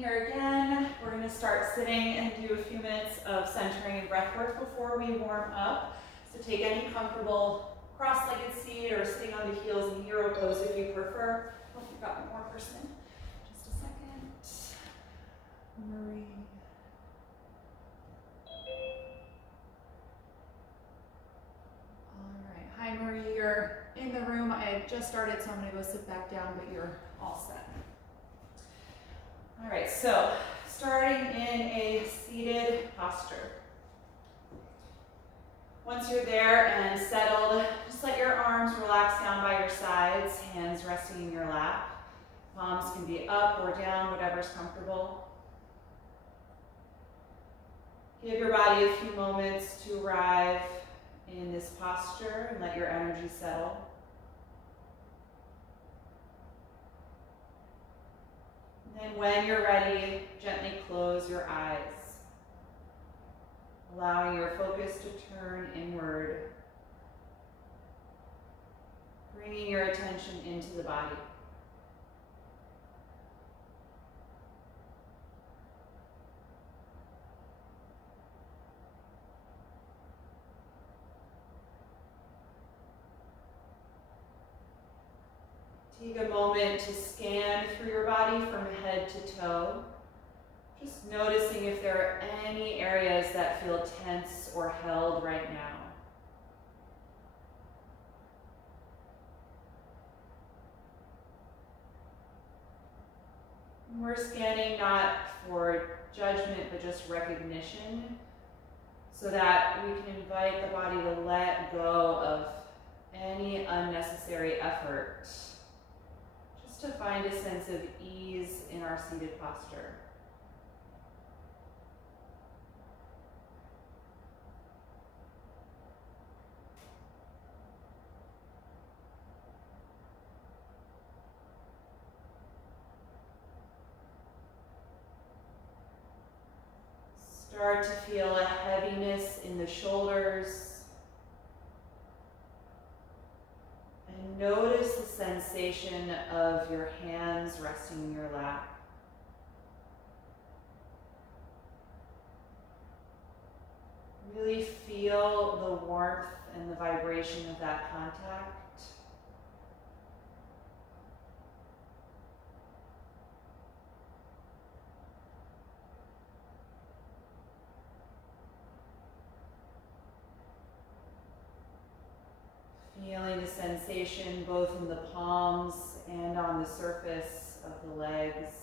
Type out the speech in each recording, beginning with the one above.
here again. We're going to start sitting and do a few minutes of centering and breath work before we warm up. So take any comfortable cross-legged seat or sitting on the heels in hero pose if you prefer. Hope you've got one more person. Just a second. Marie. All right. Hi, Marie. You're in the room. I had just started, so I'm going to go sit back down, but you're all set. All right, so starting in a seated posture. Once you're there and settled, just let your arms relax down by your sides, hands resting in your lap. Palms can be up or down, whatever's comfortable. Give your body a few moments to arrive in this posture and let your energy settle. And when you're ready, gently close your eyes, allowing your focus to turn inward, bringing your attention into the body. Take a moment to scan through your body from head to toe, just noticing if there are any areas that feel tense or held right now. We're scanning not for judgment, but just recognition, so that we can invite the body to let go of any unnecessary effort, to find a sense of ease in our seated posture. Start to feel a heaviness in the shoulders. And notice the sensation of your hands resting in your lap. Really feel the warmth and the vibration of that contact. Feeling the sensation both in the palms and on the surface of the legs.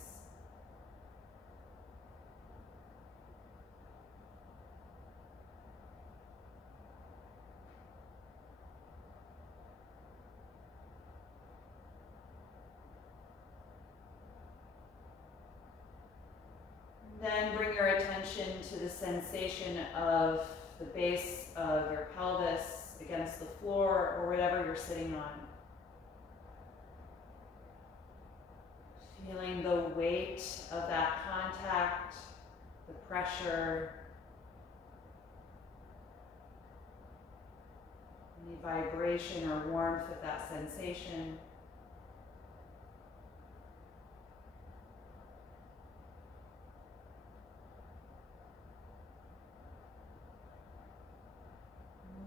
Then bring your attention to the sensation of the base of your pelvis against the floor or whatever you're sitting on. Feeling the weight of that contact, the pressure, any vibration or warmth of that sensation.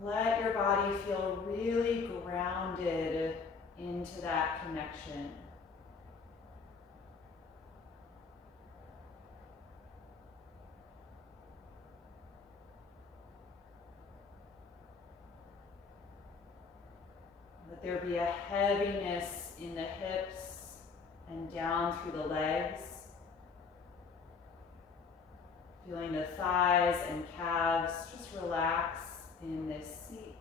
Let your body feel really grounded into that connection. Let there be a heaviness in the hips and down through the legs. Feeling the thighs and calves just relax in this seat.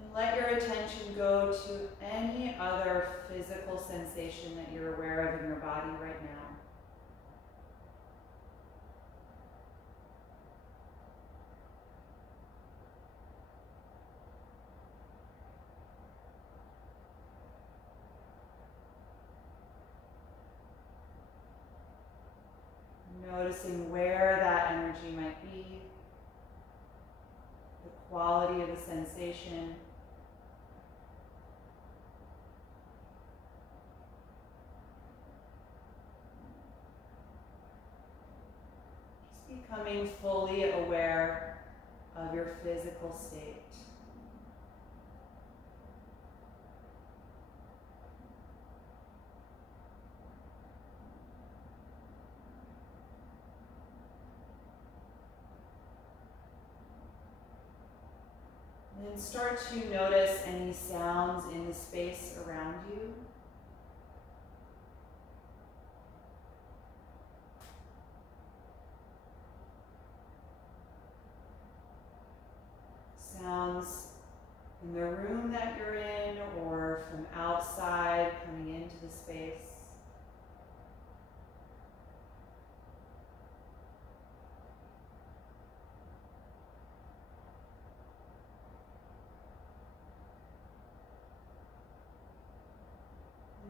And let your attention go to any other physical sensation that you're aware of in your body right now. Noticing where that energy might be, the quality of the sensation. Just becoming fully aware of your physical state. And start to notice any sounds in the space around you. Sounds in the room that you're in or from outside coming into the space.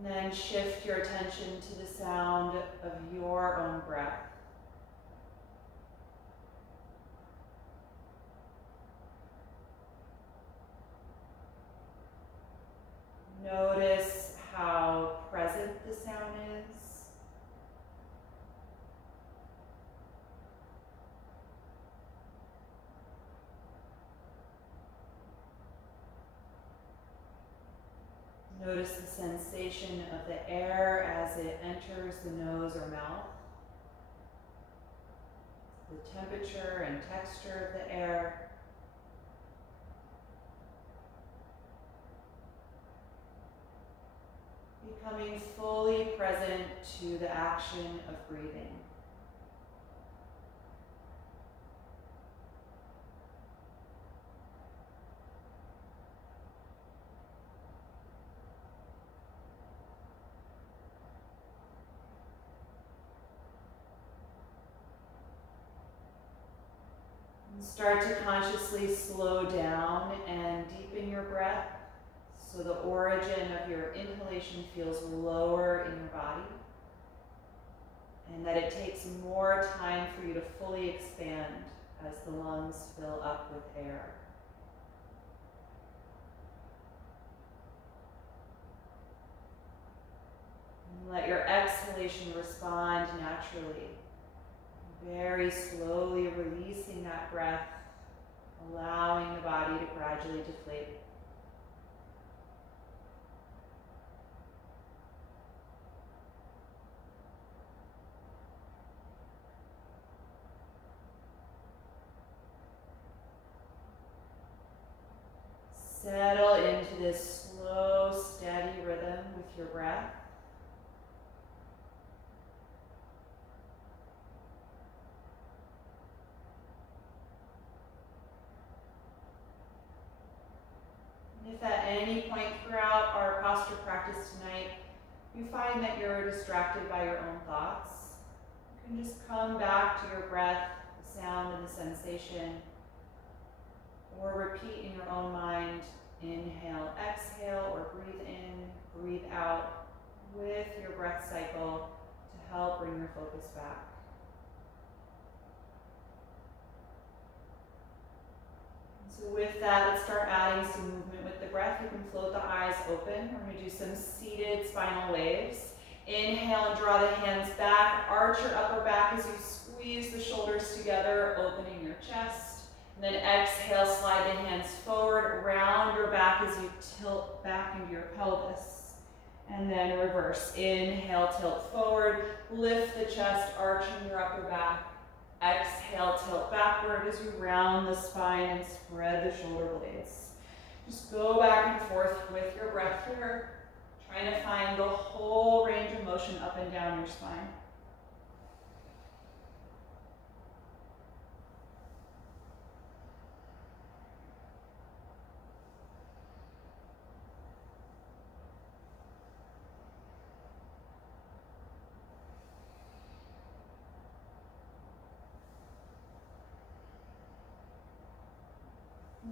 And then shift your attention to the sound of your own breath. Notice how present the sound is. Notice the sensation of the air as it enters the nose or mouth. The temperature and texture of the air. Becoming fully present to the action of breathing. And start to consciously slow down and deepen your breath, so the origin of your inhalation feels lower in your body, and that it takes more time for you to fully expand as the lungs fill up with air. And let your exhalation respond naturally, very slowly releasing that breath, allowing the body to gradually deflate. Settle into this slow, steady rhythm with your breath. And if at any point throughout our posture practice tonight, you find that you're distracted by your own thoughts, you can just come back to your breath, the sound and the sensation, or repeat in your own mind, inhale, exhale, or breathe in, breathe out with your breath cycle to help bring your focus back. So with that, let's start adding some movement with the breath. You can float the eyes open. We're going to do some seated spinal waves. Inhale and draw the hands back. Arch your upper back as you squeeze the shoulders together, opening your chest. And then exhale, slide the hands forward, round your back as you tilt back into your pelvis. And then reverse. Inhale, tilt forward, lift the chest, arching your upper back. Exhale, tilt backward as you round the spine and spread the shoulder blades. Just go back and forth with your breath here, trying to find the whole range of motion up and down your spine.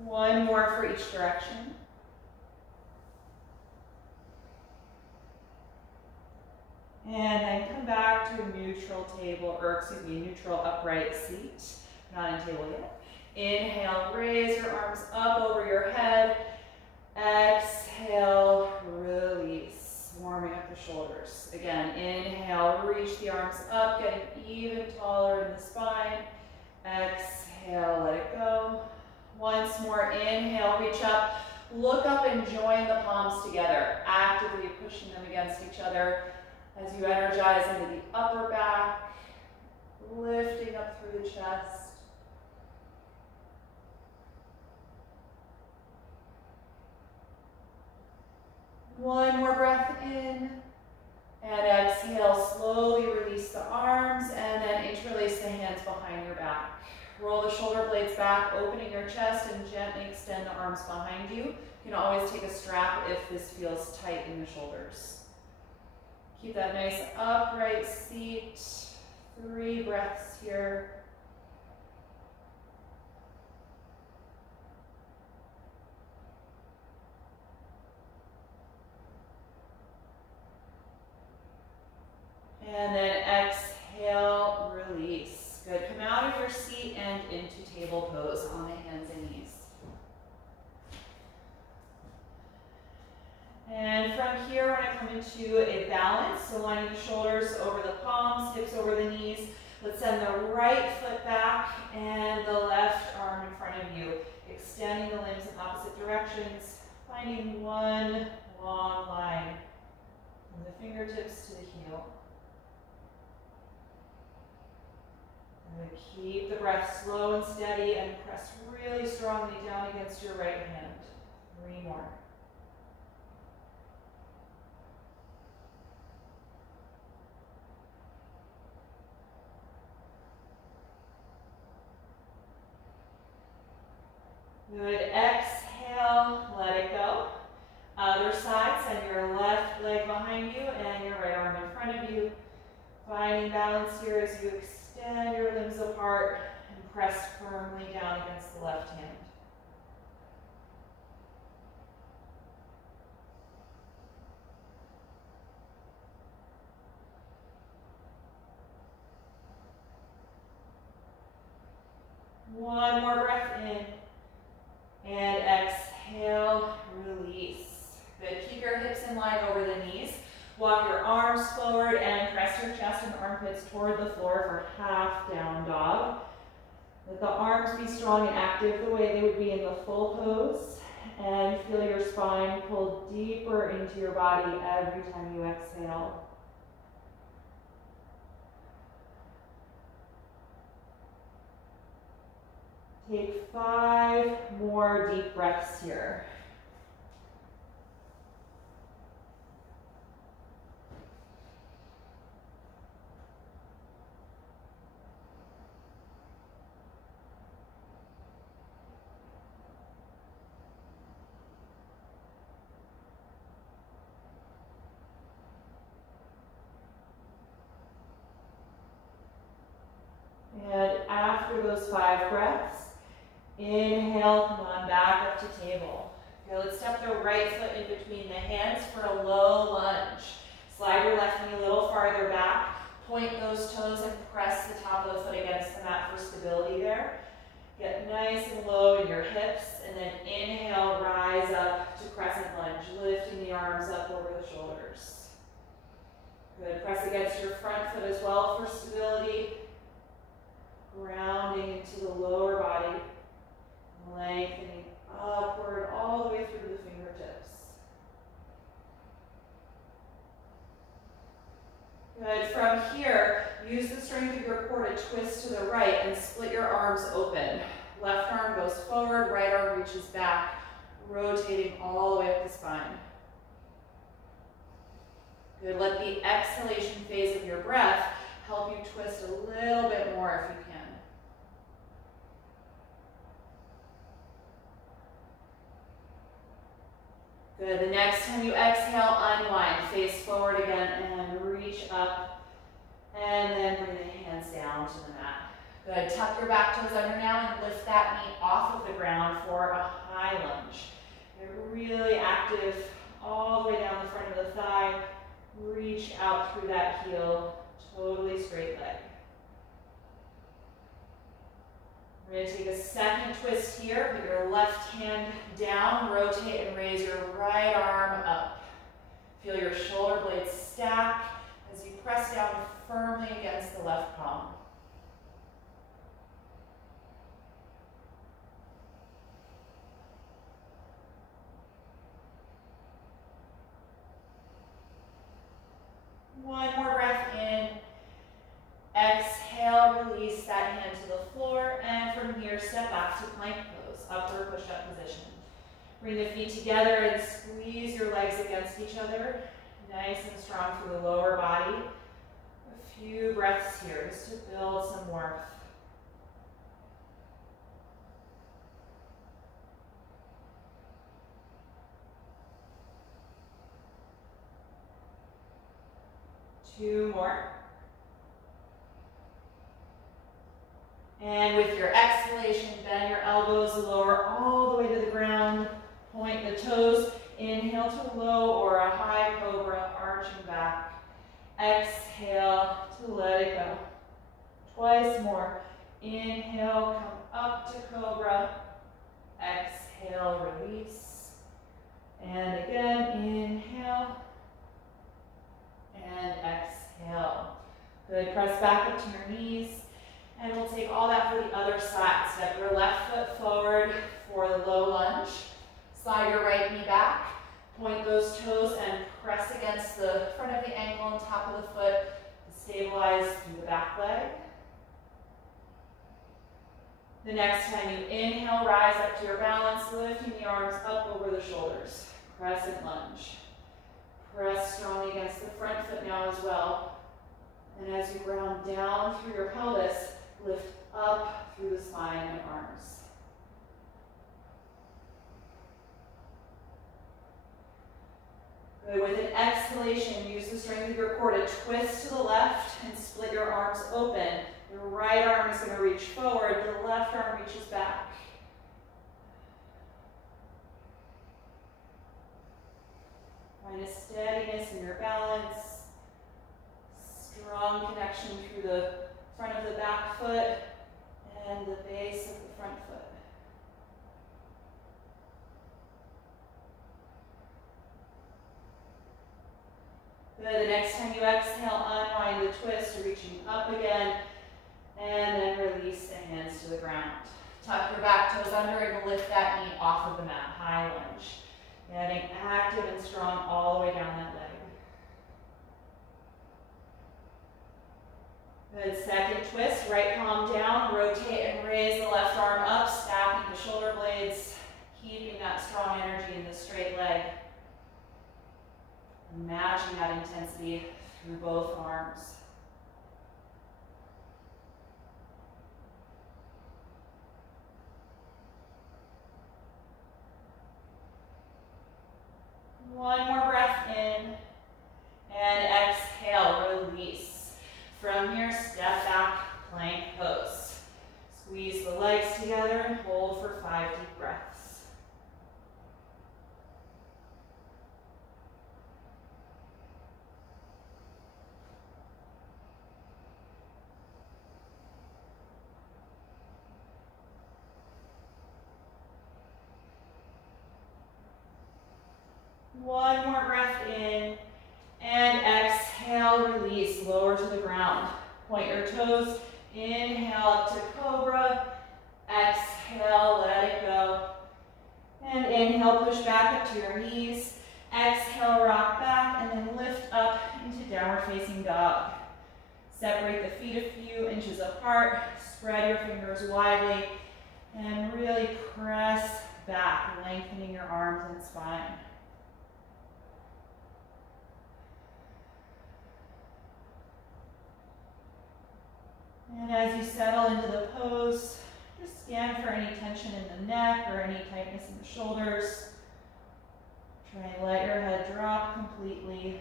One more for each direction. And then come back to a neutral table, or excuse me, neutral upright seat. Not in table yet. Inhale, raise your arms up over your head. Exhale, release, warming up the shoulders. Again, inhale, reach the arms up, getting even taller in the spine. Exhale, let it go. Once more, inhale, reach up. Look up and join the palms together, actively pushing them against each other as you energize into the upper back, lifting up through the chest. One more breath in, and exhale, slowly release the arms, and then interlace the hands behind your back. Roll the shoulder blades back, opening your chest, and gently extend the arms behind you. You can always take a strap if this feels tight in the shoulders. Keep that nice upright seat. 3 breaths here. And then exhale, release. Good, come out of your seat and into table pose on the hands and knees. And from here, we're gonna come into a balance. So lining the shoulders over the palms, hips over the knees. Let's send the right foot back and the left arm in front of you. Extending the limbs in opposite directions. Finding one long line from the fingertips to the heel. And keep the breath slow and steady and press really strongly down against your right hand. 3 more. Good, exhale, let it go. Other side, send your left leg behind you and your right arm in front of you. Finding balance here as you extend your limbs apart and press firmly down against the left hand. One more breath in. And exhale, release. Good, keep your hips in line over the knees. Walk your arms forward and press your chest and armpits toward the floor for half down dog. Let the arms be strong and active the way they would be in the full pose. And feel your spine pull deeper into your body every time you exhale. Take 5 more deep breaths here. And after those 5 breaths, inhale, come on back up to table. Okay, let's step the right foot in between the hands for a low lunge. Slide your left knee a little farther back. Point those toes and press the top of the foot against the mat for stability there. Get nice and low in your hips, and then inhale, rise up to crescent lunge, lifting the arms up over the shoulders. Good, press against your front foot as well for stability. Grounding into the lower body. Lengthening upward all the way through the fingertips. Good. From here, use the strength of your core to twist to the right and split your arms open. Left arm goes forward, right arm reaches back, rotating all the way up the spine. Good. Let the exhalation phase of your breath help you twist a little bit more if you can. Good, the next time you exhale, unwind, face forward again and reach up. And then bring the hands down to the mat. Good, tuck your back toes under now and lift that knee off of the ground for a high lunge. Get really active all the way down the front of the thigh. Reach out through that heel, totally straight leg. We're going to take a second twist here. Put your left hand down, rotate and raise your right arm up. Feel your shoulder blades stack as you press down firmly against the left palm. One more breath in. Exhale, release that hand to the floor, and from here, step back to plank pose, upward push-up position. Bring the feet together and squeeze your legs against each other, nice and strong through the lower body. A few breaths here just to build some warmth. Two more. And with your exhalation, bend your elbows lower all the way to the ground. Point the toes. Inhale to low or a high cobra, arching back. Exhale to let it go. Twice more. Inhale, come up to cobra. Exhale, release. And again, inhale. And exhale. Good, press back up to your knees. And we'll take all that for the other side. Step your left foot forward for the low lunge. Slide your right knee back. Point those toes and press against the front of the ankle and top of the foot to stabilize through the back leg. The next time you inhale, rise up to your balance, lifting the arms up over the shoulders. Crescent lunge. Press strongly against the front foot now as well. And as you ground down through your pelvis, lift up through the spine and arms. Good. With an exhalation, use the strength of your core to twist to the left and split your arms open. Your right arm is going to reach forward, the left arm reaches back. Find a steadiness in your balance. Strong connection through the front of the back foot and the base of the front foot. Good. The next time you exhale, unwind the twist, reaching up again, and then release the hands to the ground. Tuck your back toes under and lift that knee off of the mat, high lunge. Getting active and strong all the way down that leg. Good, second twist, right palm down, rotate and raise the left arm up, stacking the shoulder blades, keeping that strong energy in the straight leg. Matching that intensity through both arms. One more breath in, and exhale, release. From here, step back, plank pose. Squeeze the legs together and hold for 5 deep breaths. One more breath in, and exhale, release, lower to the ground. Point your toes, inhale up to cobra, exhale, let it go. And inhale, push back up to your knees, exhale, rock back, and then lift up into downward facing dog. Separate the feet a few inches apart, spread your fingers widely, and really press back, lengthening your arms and spine. And as you settle into the pose, just scan for any tension in the neck or any tightness in the shoulders. Try and let your head drop completely.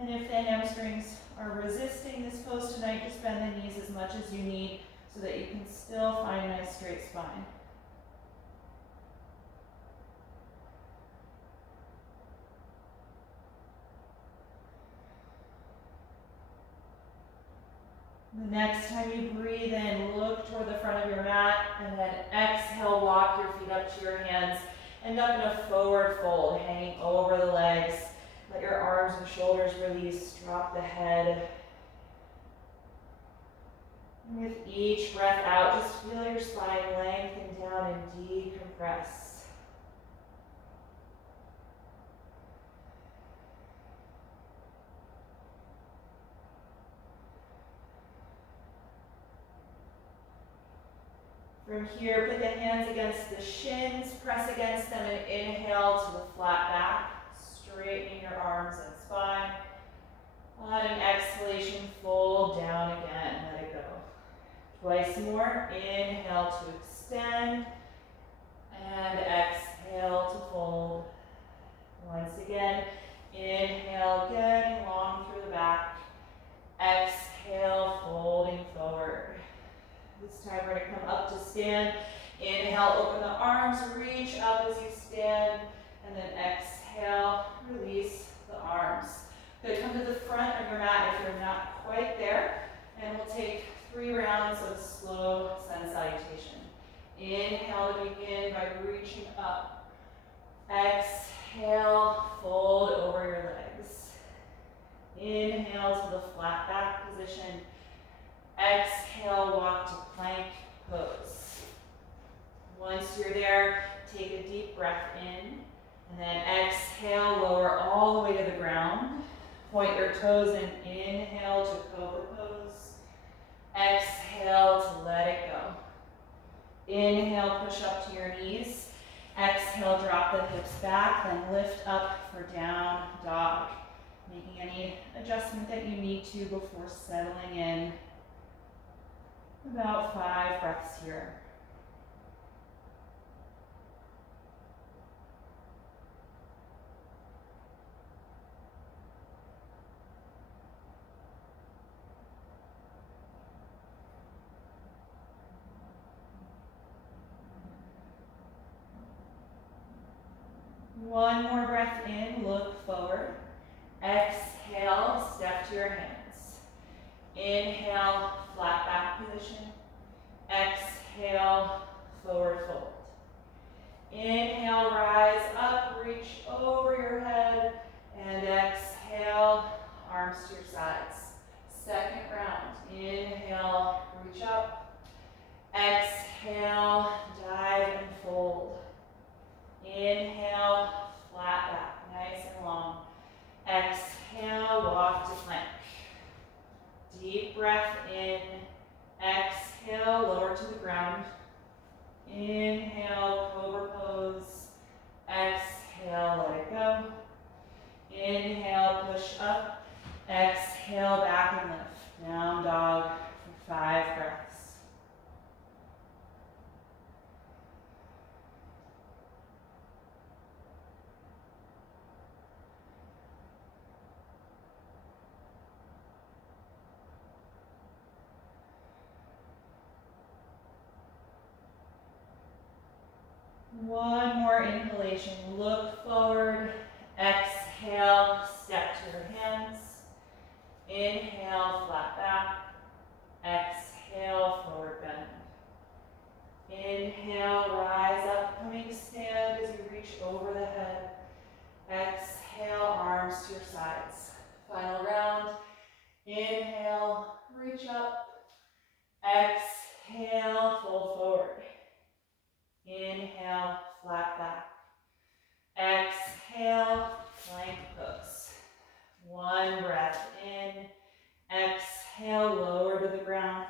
And if the hamstrings are resisting this pose tonight, just bend the knees as much as you need so that you can still find a nice straight spine. The next time you breathe in, look toward the front of your mat, and then exhale, walk your feet up to your hands. End up in a forward fold, hanging over the legs. Let your arms and shoulders release, drop the head. And with each breath out, just feel your spine lengthen down and decompress. From here, put the hands against the shins, press against them, and inhale to the flat back. Straighten your arms and spine. On an exhalation, fold down again, let it go. Twice more, inhale to extend, and exhale to fold. Once again, inhale, getting long through the back. Exhale, folding forward. This time we're going to come up to stand. Inhale, open the arms, reach up as you stand, and then exhale, release the arms. Good, come to the front of your mat if you're not quite there, and we'll take 3 rounds of slow sun salutation. Inhale to begin by reaching up. Exhale, fold over your legs. Inhale to the flat back position. Exhale, walk to plank pose. Once you're there, take a deep breath in, and then exhale, lower all the way to the ground. Point your toes and inhale to cobra pose. Exhale to let it go. Inhale, push up to your knees. Exhale, drop the hips back, then lift up for down dog. Making any adjustment that you need to before settling in. About 5 breaths here. One more breath in, look forward. Exhale, step to your hands. Inhale, flat back position. Exhale, forward fold. Inhale, rise up, reach over your head, and exhale, arms to your sides. Second round. Inhale, reach up. Exhale, dive and fold. Inhale, flat back, nice and long. Exhale, walk to plank. Deep breath in. Exhale, lower to the ground. Inhale, cobra pose. Exhale, let it go. Inhale, push up. Exhale, back and lift. Down dog for 5 breaths. One more inhalation, look forward, exhale, step to your hands, inhale, flat back, exhale, forward bend. Inhale, rise up, coming to stand as you reach over the head. Exhale, arms to your sides. Final round, inhale, reach up, exhale, fold forward. Inhale, flat back. Exhale, plank pose. One breath in. Exhale, lower to the ground.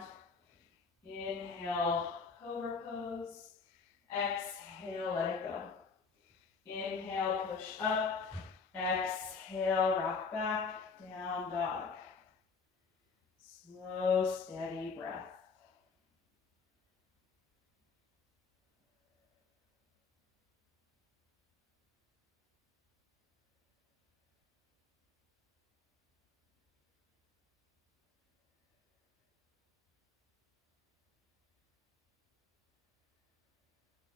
Inhale, cobra pose. Exhale, let it go. Inhale, push up. Exhale, rock back, down dog. Slow, steady breath.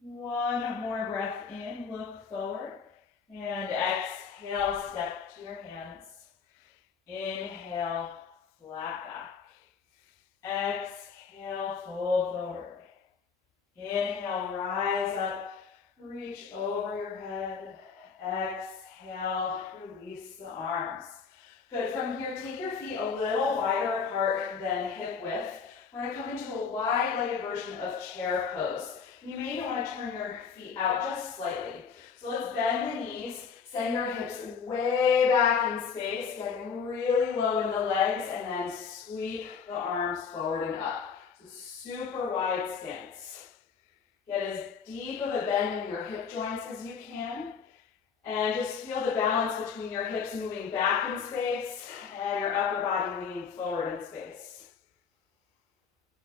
One more breath in, look forward, and exhale, step to your hands. Inhale, flat back. wider apart than hip width. We're going to come into a wide-legged version of chair pose. You may even want to turn your feet out just slightly. So let's bend the knees, send your hips way back in space, getting really low in the legs, and then sweep the arms forward and up. So super wide stance. Get as deep of a bend in your hip joints as you can, and just feel the balance between your hips moving back in space and your upper body leaning forward in space.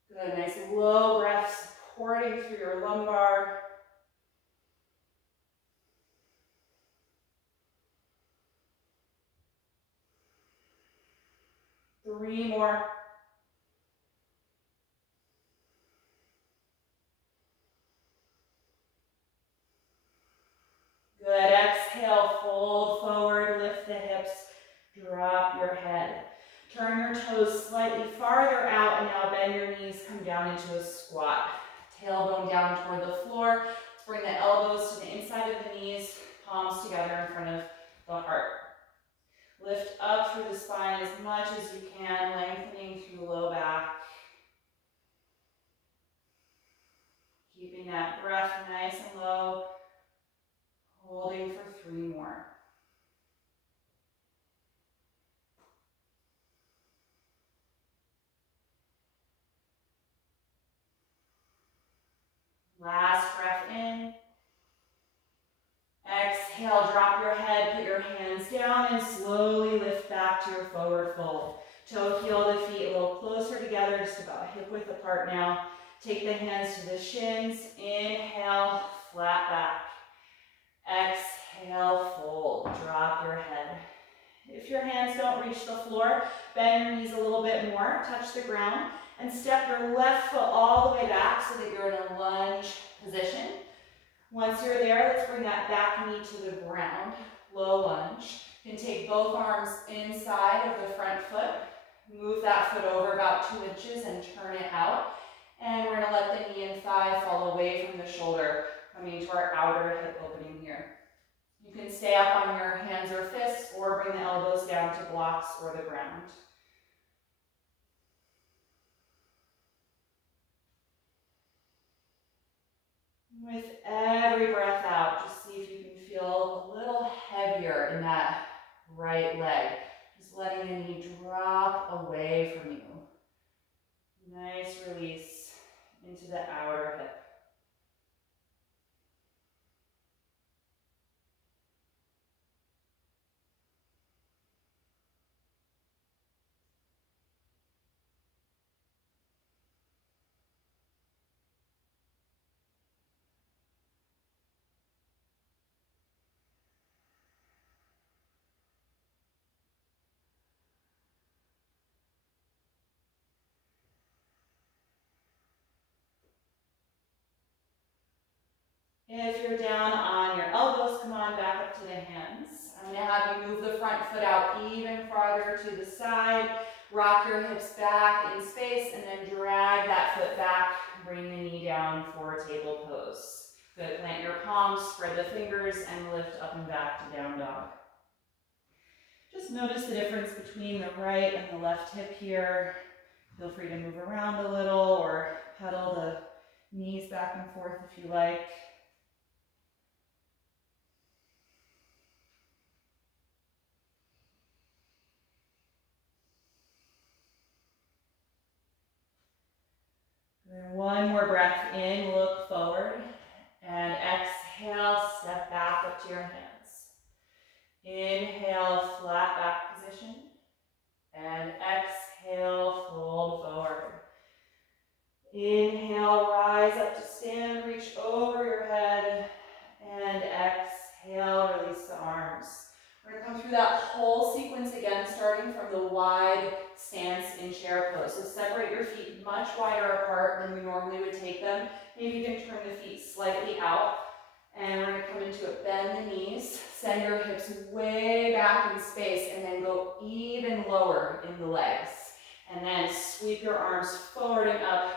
Good, nice low breath supporting through your lumbar. Three more. Good, exhale, fold forward, lift the hips, drop your head. Turn your toes slightly farther out, and now bend your knees, come down into a squat. Tailbone down toward the floor. Let's bring the elbows to the inside of the knees, palms together in front of the heart. Lift up through the spine as much as you can, lengthening through the low back. Keeping that breath nice and low, holding for 3 more. Last breath in. Exhale, drop your head, put your hands down, and slowly lift back to your forward fold. Toe heel the feet a little closer together, just about hip width apart now. Take the hands to the shins. Inhale, flat back. Exhale, fold. Drop your head. If your hands don't reach the floor, bend your knees a little bit more, touch the ground, and step your left foot all the way back so that you're in a lunge position. Once you're there, let's bring that back knee to the ground, low lunge. You can take both arms inside of the front foot, move that foot over about 2 inches and turn it out. And we're gonna let the knee and thigh fall away from the shoulder, coming to our outer hip opening here. You can stay up on your hands or fists or bring the elbows down to blocks or the ground. With every breath out, just see if you can feel a little heavier in that right leg. Just letting the knee drop away from you. Nice release into the outer hip. If you're down on your elbows, come on back up to the hands. I'm going to have you move the front foot out even farther to the side. Rock your hips back in space and then drag that foot back. Bring the knee down for table pose. Good. Plant your palms, spread the fingers, and lift up and back to down dog. Just notice the difference between the right and the left hip here. Feel free to move around a little or pedal the knees back and forth if you like. And one more breath in, look forward, and exhale, step back up to your hands. Inhale, flat back position, and exhale, fold forward. Inhale, rise up to stand, reach over your head, and exhale, release the arms. We're going to come through that whole sequence again, starting from the wide stance in chair pose. So separate your feet much wider apart than we normally would take them. Maybe you can turn the feet slightly out. And we're going to come into it, bend the knees, send your hips way back in space, and then go even lower in the legs. And then sweep your arms forward and up,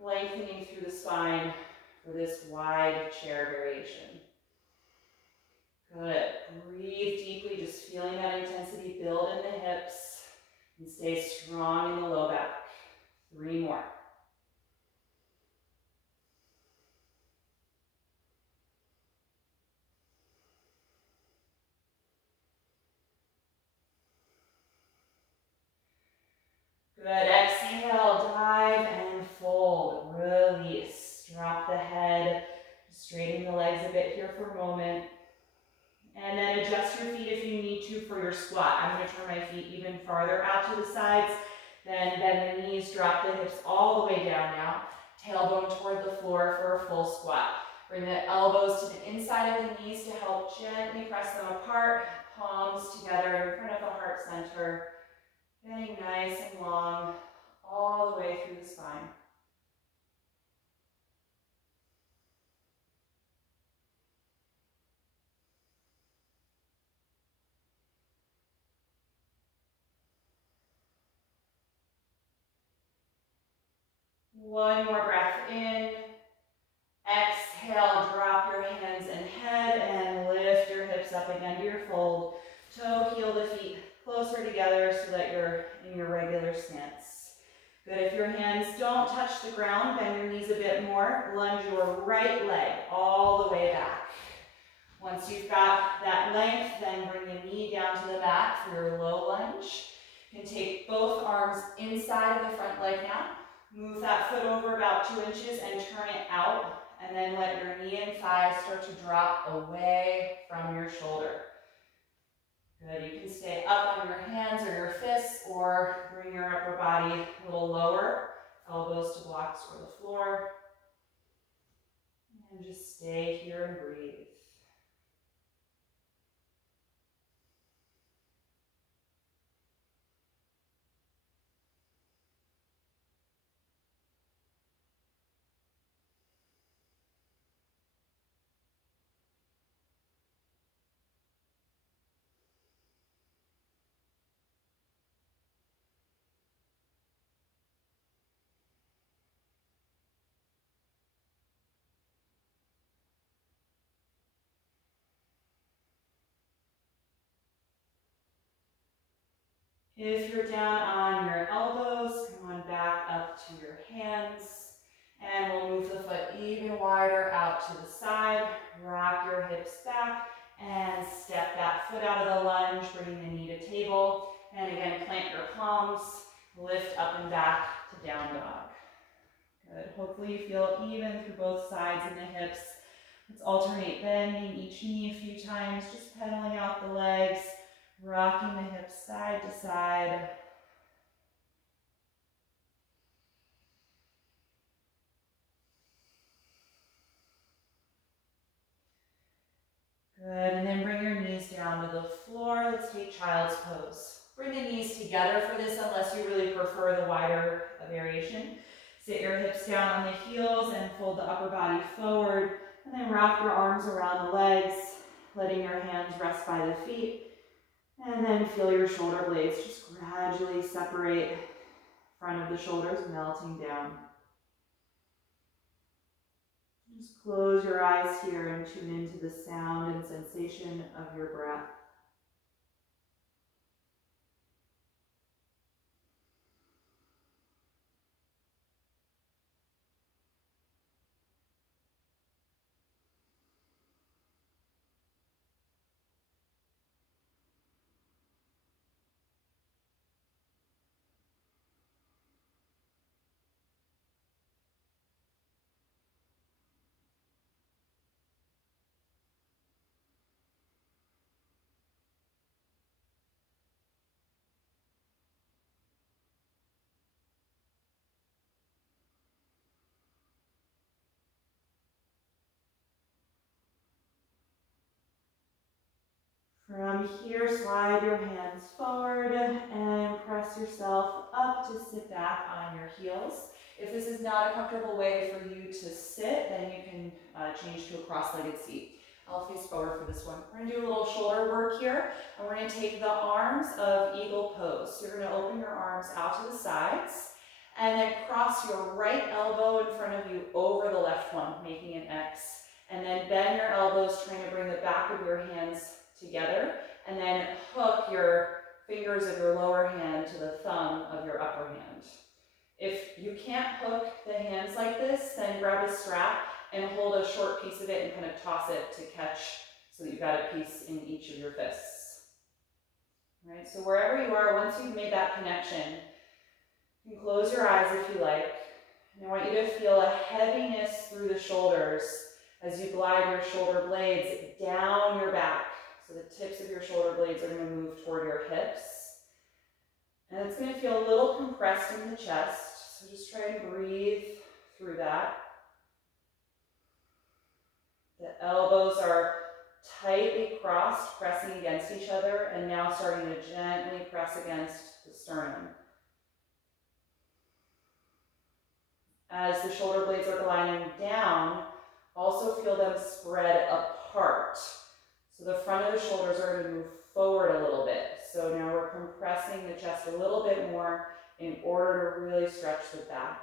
lengthening through the spine for this wide chair variation. Good. Breathe deeply, just feeling that intensity build in the hips. And stay strong in the low back. 3 more. Good, exhale, dive and fold, release. Drop the head, straighten the legs a bit here for a moment. And then adjust your feet if you need to for your squat. I'm going to turn my feet even farther out to the sides. Then bend the knees, drop the hips all the way down now. Tailbone toward the floor for a full squat. Bring the elbows to the inside of the knees to help gently press them apart. Palms together in front of the heart center. Getting nice and long all the way through the spine. One more breath in. Exhale, drop your hands and head and lift your hips up again to your fold. Toe, heel the feet closer together so that you're in your regular stance. Good, if your hands don't touch the ground, bend your knees a bit more. Lunge your right leg all the way back. Once you've got that length, then bring the knee down to the mat for your low lunge. You can take both arms inside of the front leg now. Move that foot over about 2 inches and turn it out. And then let your knee and thigh start to drop away from your shoulder. Good, you can stay up on your hands or your fists or bring your upper body a little lower. Elbows to blocks or the floor. And just stay here and breathe. If you're down on your elbows, come on back up to your hands. And we'll move the foot even wider out to the side. Rock your hips back and step that foot out of the lunge, bringing the knee to table. And again, plant your palms, lift up and back to down dog. Good, hopefully you feel even through both sides and the hips. Let's alternate bending each knee a few times, just pedaling out the legs. Rocking the hips side to side. Good, and then bring your knees down to the floor. Let's take child's pose. Bring the knees together for this unless you really prefer the wider variation. Sit your hips down on the heels and fold the upper body forward. And then wrap your arms around the legs, letting your hands rest by the feet. And then feel your shoulder blades just gradually separate, front of the shoulders melting down. Just close your eyes here and tune into the sound and sensation of your breath. From here, slide your hands forward and press yourself up to sit back on your heels. If this is not a comfortable way for you to sit, then you can change to a cross-legged seat. I'll face forward for this one. We're going to do a little shoulder work here, and we're going to take the arms of eagle pose. So you're going to open your arms out to the sides, and then cross your right elbow in front of you over the left one, making an X. And then bend your elbows, trying to bring the back of your hands together, and then hook your fingers of your lower hand to the thumb of your upper hand. If you can't hook the hands like this, then grab a strap and hold a short piece of it and kind of toss it to catch so that you've got a piece in each of your fists. All right, so wherever you are, once you've made that connection, you can close your eyes if you like. And I want you to feel a heaviness through the shoulders as you glide your shoulder blades down your back. So the tips of your shoulder blades are going to move toward your hips. And it's going to feel a little compressed in the chest. So just try and breathe through that. The elbows are tightly crossed, pressing against each other, and now starting to gently press against the sternum. As the shoulder blades are gliding down, also feel them spread apart. So the front of the shoulders are going to move forward a little bit. So now we're compressing the chest a little bit more in order to really stretch the back.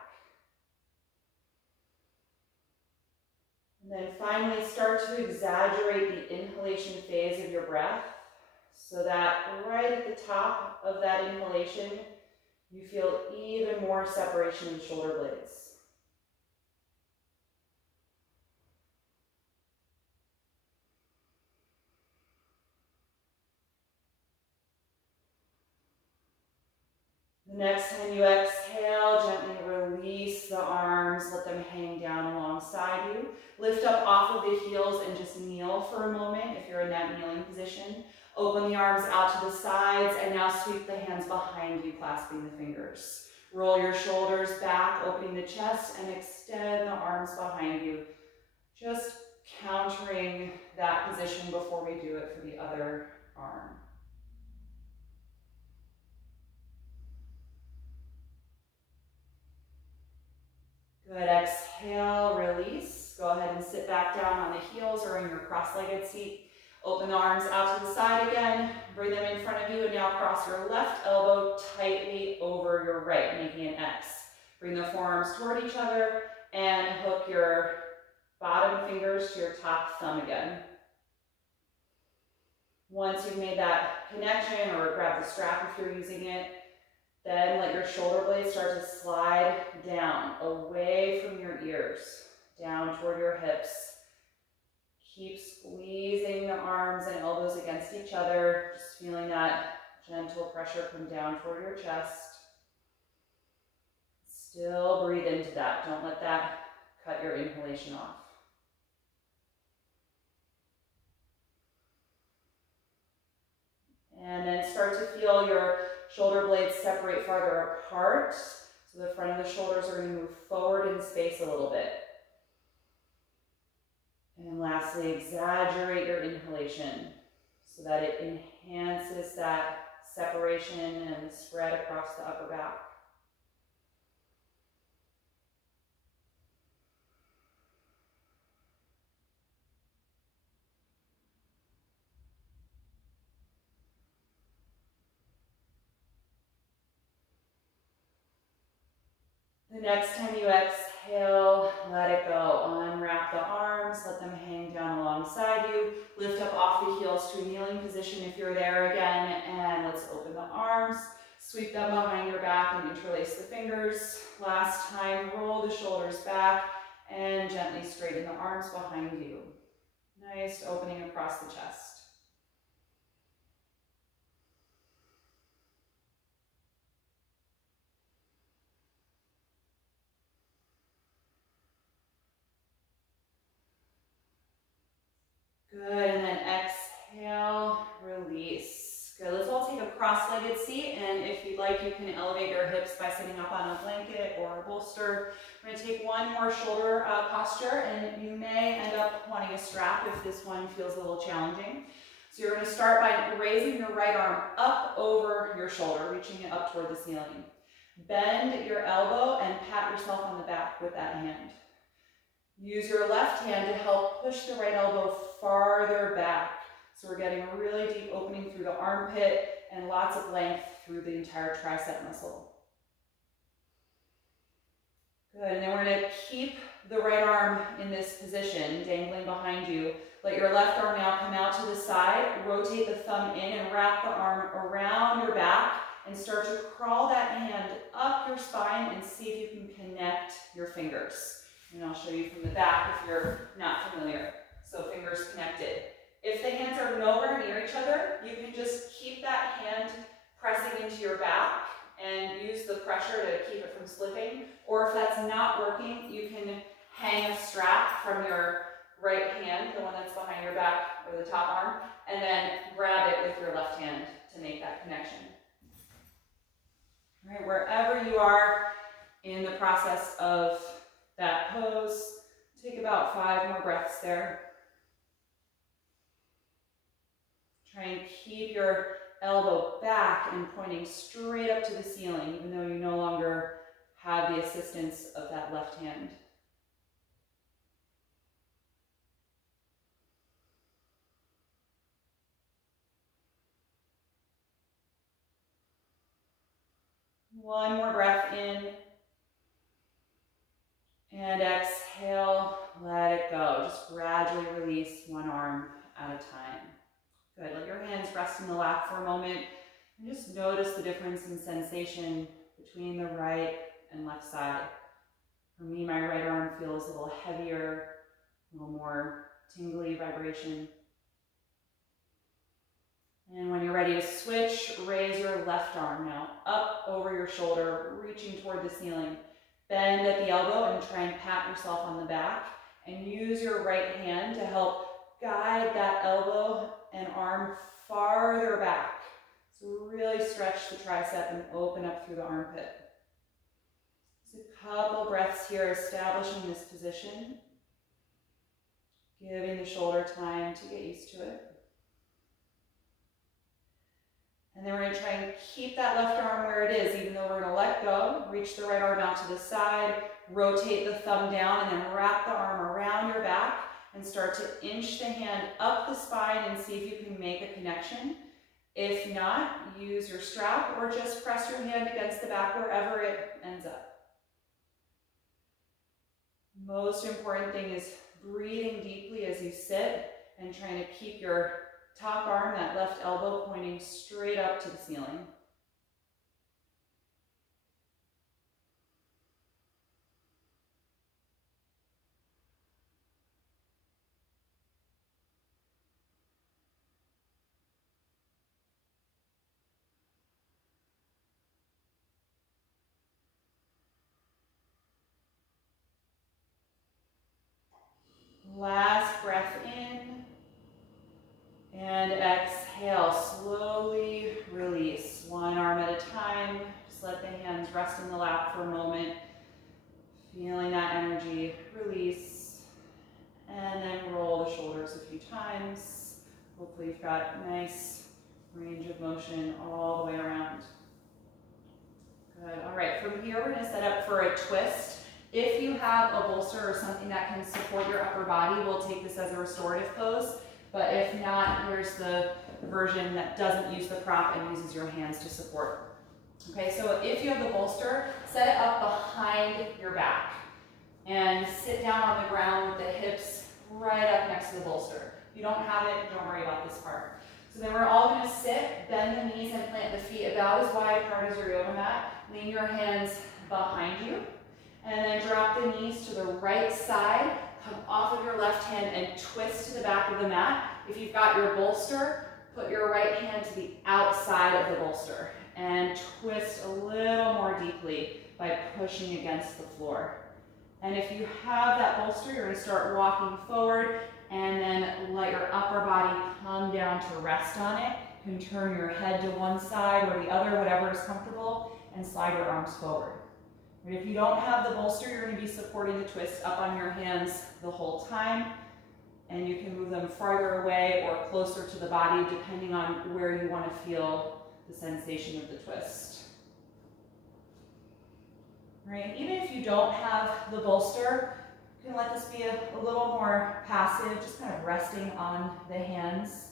And then finally start to exaggerate the inhalation phase of your breath so that right at the top of that inhalation, you feel even more separation in the shoulder blades. The next time you exhale, gently release the arms, let them hang down alongside you. Lift up off of the heels and just kneel for a moment if you're in that kneeling position. Open the arms out to the sides and now sweep the hands behind you, clasping the fingers. Roll your shoulders back, opening the chest, and extend the arms behind you. Just countering that position before we do it for the other arm. Good, exhale, release. Go ahead and sit back down on the heels or in your cross-legged seat. Open the arms out to the side again. Bring them in front of you and now cross your left elbow tightly over your right, making an X. Bring the forearms toward each other and hook your bottom fingers to your top thumb again. Once you've made that connection, or grab the strap if you're using it, then let your shoulder blades start to slide down, away from your ears, down toward your hips. Keep squeezing the arms and elbows against each other, just feeling that gentle pressure come down toward your chest. Still breathe into that. Don't let that cut your inhalation off. And then start to feel your shoulder blades separate farther apart. So the front of the shoulders are going to move forward in space a little bit. And lastly, exaggerate your inhalation so that it enhances that separation and the spread across the upper back. The next time you exhale, let it go. Unwrap the arms, let them hang down alongside you. Lift up off the heels to a kneeling position if you're there again. And let's open the arms, sweep them behind your back and interlace the fingers. Last time, roll the shoulders back and gently straighten the arms behind you. Nice opening across the chest. Good, and then exhale, release. Good, let's all take a cross-legged seat, and if you'd like, you can elevate your hips by sitting up on a blanket or a bolster. We're going to take one more shoulder posture, and you may end up wanting a strap if this one feels a little challenging. So you're going to start by raising your right arm up over your shoulder, reaching it up toward the ceiling. Bend your elbow and pat yourself on the back with that hand. Use your left hand to help push the right elbow farther back. So we're getting a really deep opening through the armpit and lots of length through the entire tricep muscle. Good, and then we're gonna keep the right arm in this position, dangling behind you. Let your left arm now come out to the side, rotate the thumb in and wrap the arm around your back and start to crawl that hand up your spine and see if you can connect your fingers. And I'll show you from the back if you're not familiar. So fingers connected. If the hands are nowhere near each other, you can just keep that hand pressing into your back and use the pressure to keep it from slipping. Or if that's not working, you can hang a strap from your right hand, the one that's behind your back or the top arm, and then grab it with your left hand to make that connection. All right, wherever you are in the process of that pose, take about 5 more breaths there. Try and keep your elbow back and pointing straight up to the ceiling, even though you no longer have the assistance of that left hand. One more breath in. And exhale, let it go. Just gradually release one arm at a time. Good, let your hands rest in the lap for a moment. And just notice the difference in sensation between the right and left side. For me, my right arm feels a little heavier, a little more tingly vibration. And when you're ready to switch, raise your left arm now up over your shoulder, reaching toward the ceiling. Bend at the elbow and try and pat yourself on the back. And use your right hand to help guide that elbow and arm farther back. So really stretch the tricep and open up through the armpit. Just a couple breaths here, establishing this position. Giving the shoulder time to get used to it. And then we're going to try and keep that left arm where it is, even though we're going to let go. Reach the right arm out to the side, rotate the thumb down, and then wrap the arm around your back and start to inch the hand up the spine and see if you can make a connection. If not, use your strap or just press your hand against the back wherever it ends up. Most important thing is breathing deeply as you sit and trying to keep your top arm, that left elbow, pointing straight up to the ceiling. Last breath in. And exhale, slowly release. One arm at a time. Just let the hands rest in the lap for a moment. Feeling that energy release. And then roll the shoulders a few times. Hopefully you've got nice range of motion all the way around. Good. All right, from here we're going to set up for a twist. If you have a bolster or something that can support your upper body, we'll take this as a restorative pose. But if not, here's the version that doesn't use the prop and uses your hands to support. Okay, so if you have the bolster, set it up behind your back and sit down on the ground with the hips right up next to the bolster. If you don't have it, don't worry about this part. So then we're all going to sit, bend the knees and plant the feet about as wide apart as your yoga mat. Lean your hands behind you and then drop the knees to the right side. Come off of your left hand and twist to the back of the mat. If you've got your bolster, put your right hand to the outside of the bolster and twist a little more deeply by pushing against the floor. And if you have that bolster, you're going to start walking forward and then let your upper body come down to rest on it. You can turn your head to one side or the other, whatever is comfortable, and slide your arms forward. If you don't have the bolster, you're going to be supporting the twist up on your hands the whole time. And you can move them farther away or closer to the body, depending on where you want to feel the sensation of the twist. Right? Even if you don't have the bolster, you can let this be a little more passive, just kind of resting on the hands.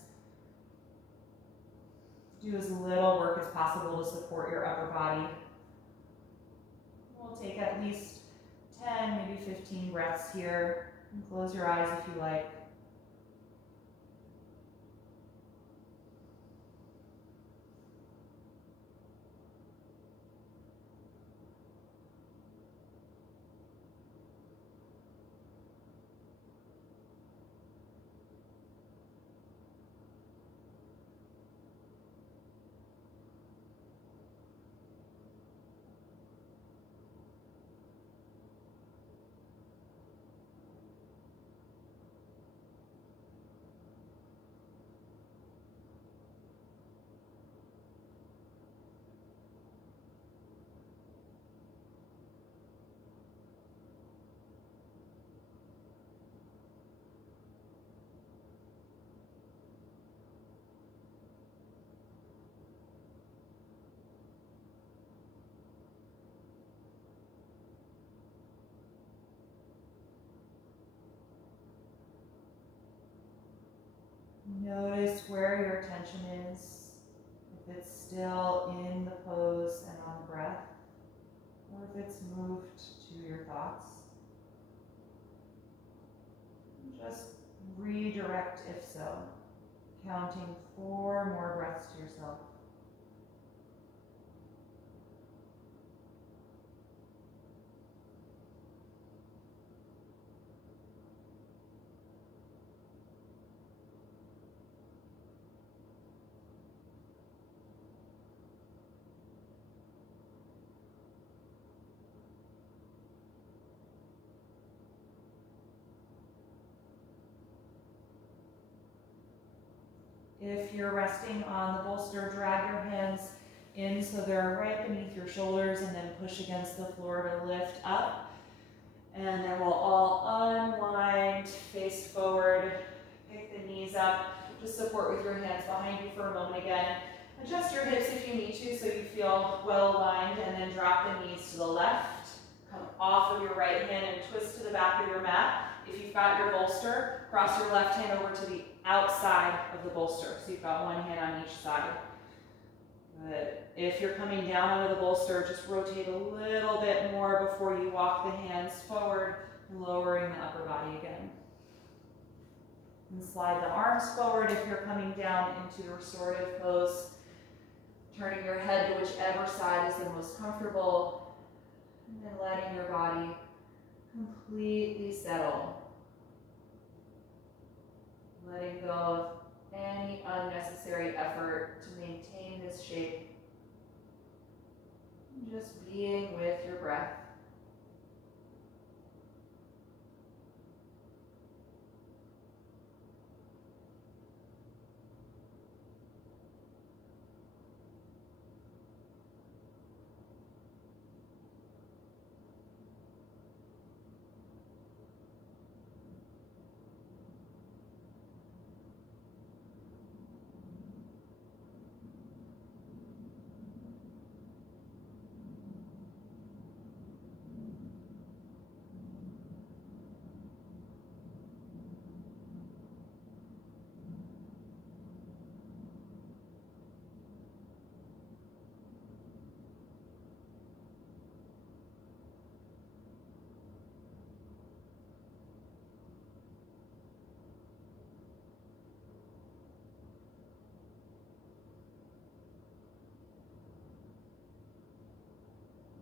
Do as little work as possible to support your upper body. We'll take at least 10, maybe 15 breaths here. And close your eyes if you like. Notice where your attention is, if it's still in the pose and on the breath, or if it's moved to your thoughts. Just redirect if so, counting 4 more breaths to yourself. If you're resting on the bolster, drag your hands in so they're right beneath your shoulders and then push against the floor to lift up. And then we'll all unwind, face forward, pick the knees up. Just support with your hands behind you for a moment again. Adjust your hips if you need to so you feel well aligned, and then drop the knees to the left. Come off of your right hand and twist to the back of your mat. If you've got your bolster, cross your left hand over to the outside of the bolster. So you've got one hand on each side. Good. If you're coming down out of the bolster, just rotate a little bit more before you walk the hands forward, lowering the upper body again. And slide the arms forward if you're coming down into the restorative pose, turning your head to whichever side is the most comfortable, and then letting your body completely settle. Letting go of any unnecessary effort to maintain this shape. Just being with your breath.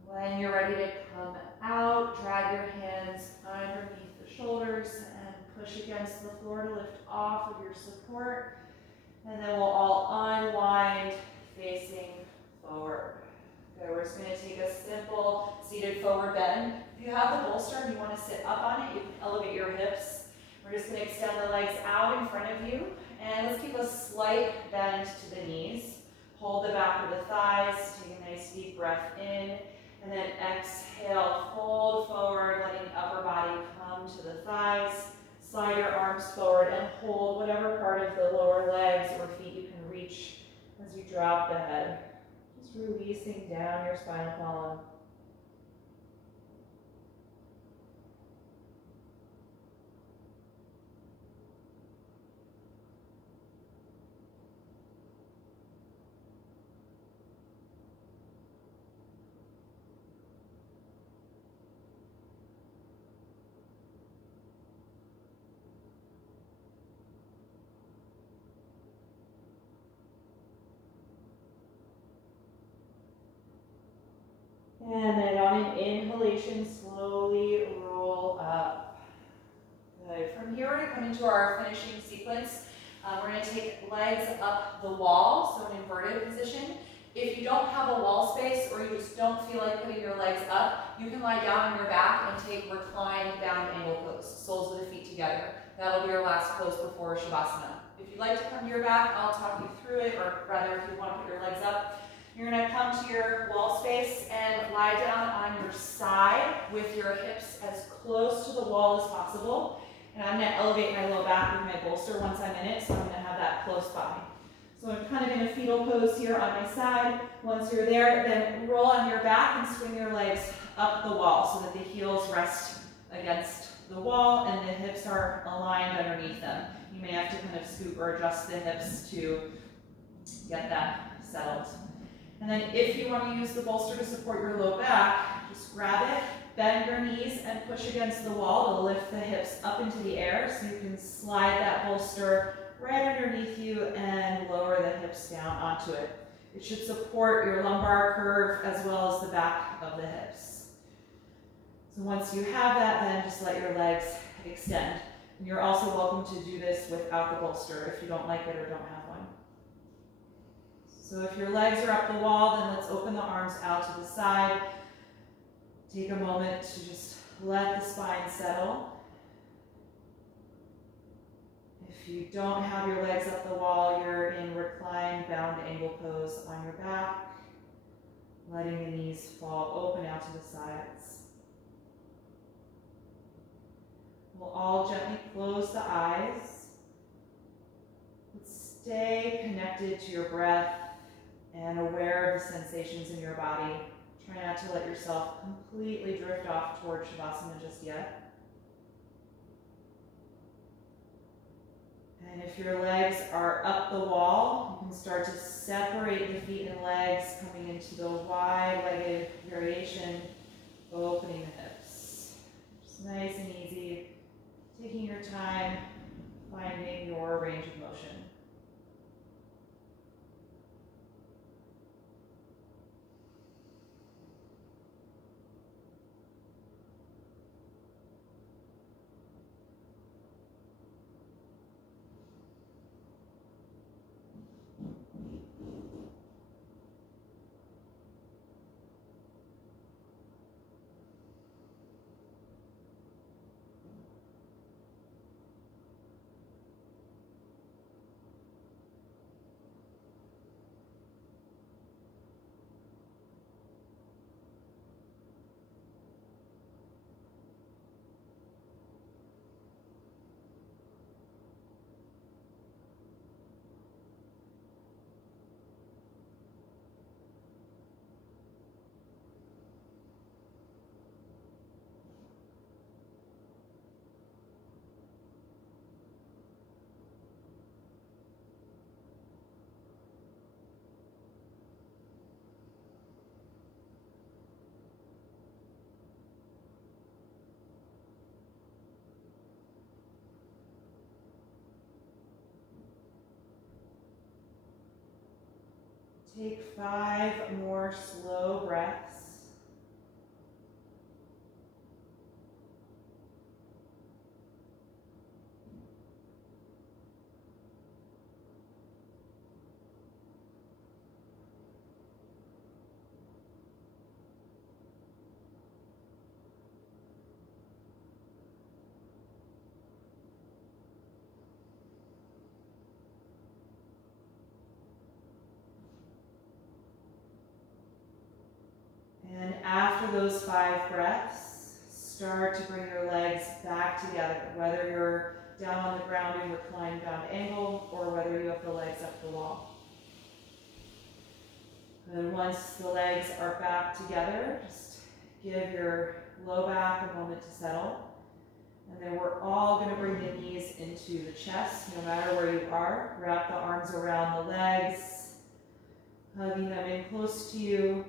When you're ready to come out, drag your hands underneath the shoulders and push against the floor to lift off of your support. And then we'll all unwind, facing forward. Good, we're just gonna take a simple seated forward bend. If you have the bolster and you wanna sit up on it, you can elevate your hips. We're just gonna extend the legs out in front of you. And let's keep a slight bend to the knees. Hold the back of the thighs, take a nice deep breath in. And then exhale, fold forward, letting the upper body come to the thighs. Slide your arms forward and hold whatever part of the lower legs or feet you can reach as you drop the head. Just releasing down your spinal column. And then on an inhalation, slowly roll up. Good. From here, we're going to come into our finishing sequence. We're going to take legs up the wall, so an inverted position. If you don't have a wall space or you just don't feel like putting your legs up, you can lie down on your back and take reclined bound angle pose, soles of the feet together. That'll be your last pose before Shavasana. If you'd like to come to your back, I'll talk you through it, or rather if you want to put your legs up. You're going to come to your wall space and lie down on your side with your hips as close to the wall as possible. And I'm going to elevate my low back with my bolster once I'm in it, so I'm going to have that close by. So I'm kind of in a fetal pose here on my side. Once you're there, then roll on your back and swing your legs up the wall so that the heels rest against the wall and the hips are aligned underneath them. You may have to kind of scoop or adjust the hips to get that settled. And then if you want to use the bolster to support your low back, just grab it, bend your knees, and push against the wall to lift the hips up into the air so you can slide that bolster right underneath you and lower the hips down onto it. It should support your lumbar curve as well as the back of the hips. So once you have that, then just let your legs extend. And you're also welcome to do this without the bolster if you don't like it or don't have one. So if your legs are up the wall, then let's open the arms out to the side. Take a moment to just let the spine settle. If you don't have your legs up the wall, you're in reclined bound angle pose on your back, letting the knees fall open out to the sides. We'll all gently close the eyes. Stay connected to your breath and aware of the sensations in your body. Try not to let yourself completely drift off toward Shavasana just yet. And if your legs are up the wall, you can start to separate the feet and legs, coming into the wide-legged variation, opening the hips. Just nice and easy, taking your time, finding your range of motion. Take 5 more slow breaths. And after those 5 breaths, start to bring your legs back together, whether you're down on the ground in reclined bound angle or whether you have the legs up the wall. And once the legs are back together, just give your low back a moment to settle. And then we're all going to bring the knees into the chest, no matter where you are. Wrap the arms around the legs, hugging them in close to you.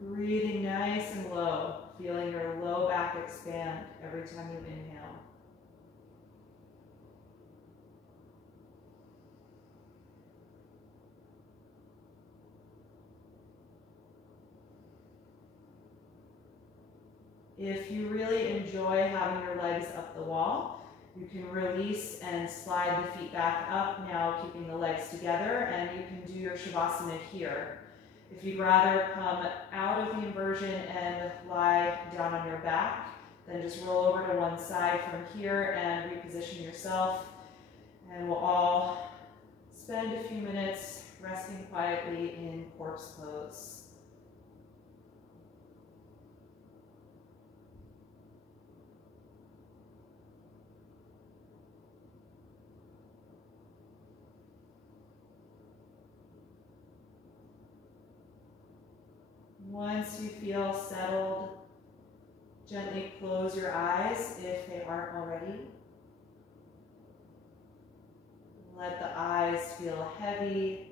Breathing nice and low, feeling your low back expand every time you inhale. If you really enjoy having your legs up the wall, you can release and slide the feet back up, now keeping the legs together, and you can do your Shavasana here. If you'd rather come out of the inversion and lie down on your back, then just roll over to one side from here and reposition yourself. And we'll all spend a few minutes resting quietly in corpse pose. Once you feel settled, gently close your eyes if they aren't already. Let the eyes feel heavy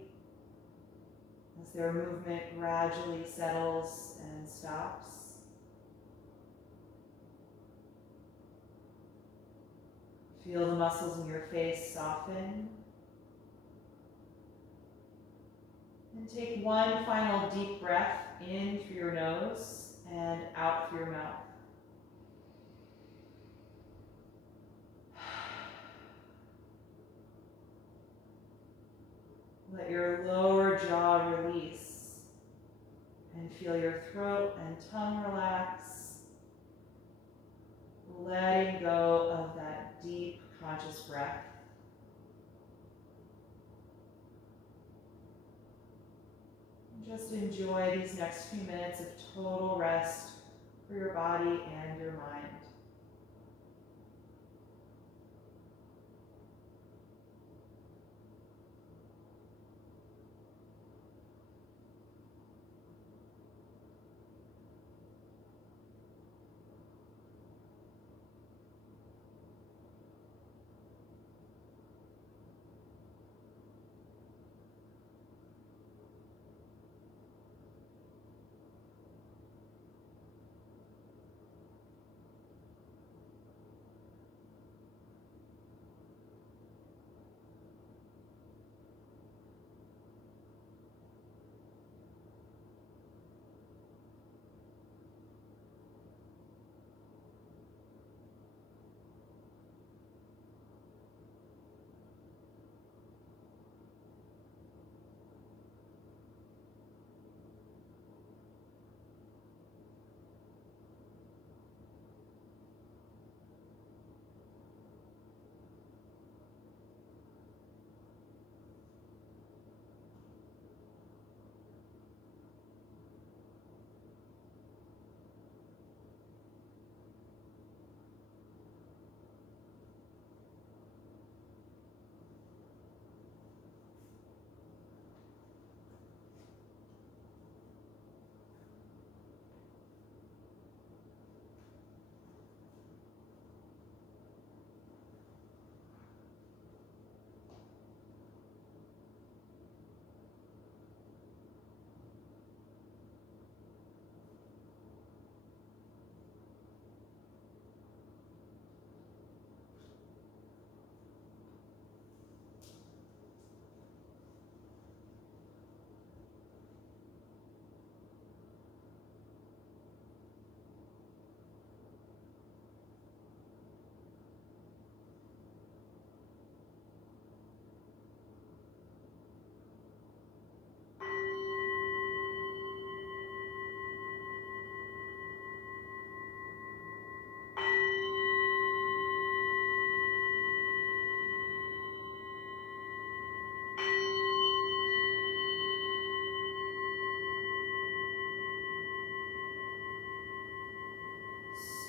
as their movement gradually settles and stops. Feel the muscles in your face soften. And take one final deep breath in through your nose and out through your mouth. Let your lower jaw release and feel your throat and tongue relax, letting go of that deep conscious breath. Just enjoy these next few minutes of total rest for your body and your mind.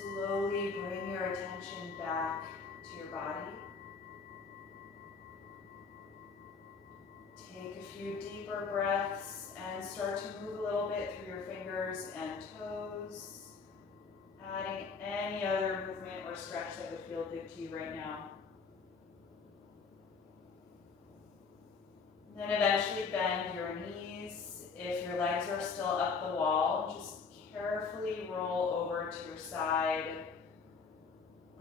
Slowly bring your attention back to your body. Take a few deeper breaths and start to move a little bit through your fingers and toes, adding any other movement or stretch that would feel good to you right now. Then eventually bend your knees. If your legs are still up the wall, just carefully roll over to your side.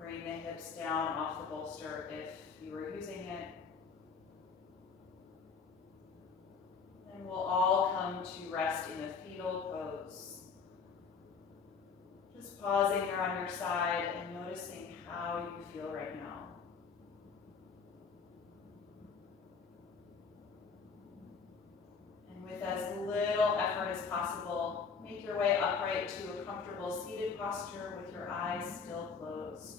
Bring the hips down off the bolster if you were using it. And we'll all come to rest in a fetal pose. Just pausing there on your side and noticing how you feel right now. And with as little effort as possible, make your way upright to a comfortable seated posture with your eyes still closed.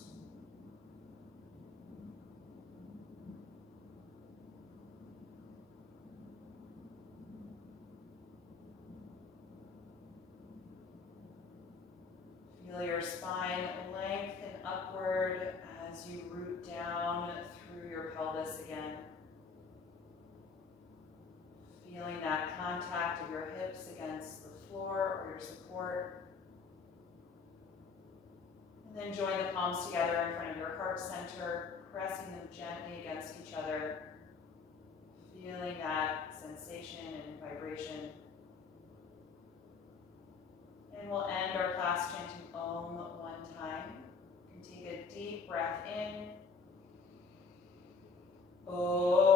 Feel your spine lengthen upward as you root down through your pelvis again. Feeling that contact of your hips against the floor or your support. And then join the palms together in front of your heart center, pressing them gently against each other. Feeling that sensation and vibration. And we'll end our class chanting Om one time. You can take a deep breath in. Om.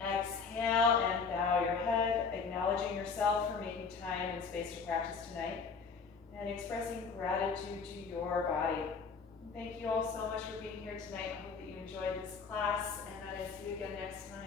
Exhale and bow your head, acknowledging yourself for making time and space to practice tonight, and expressing gratitude to your body. Thank you all so much for being here tonight. I hope that you enjoyed this class, and that I see you again next time.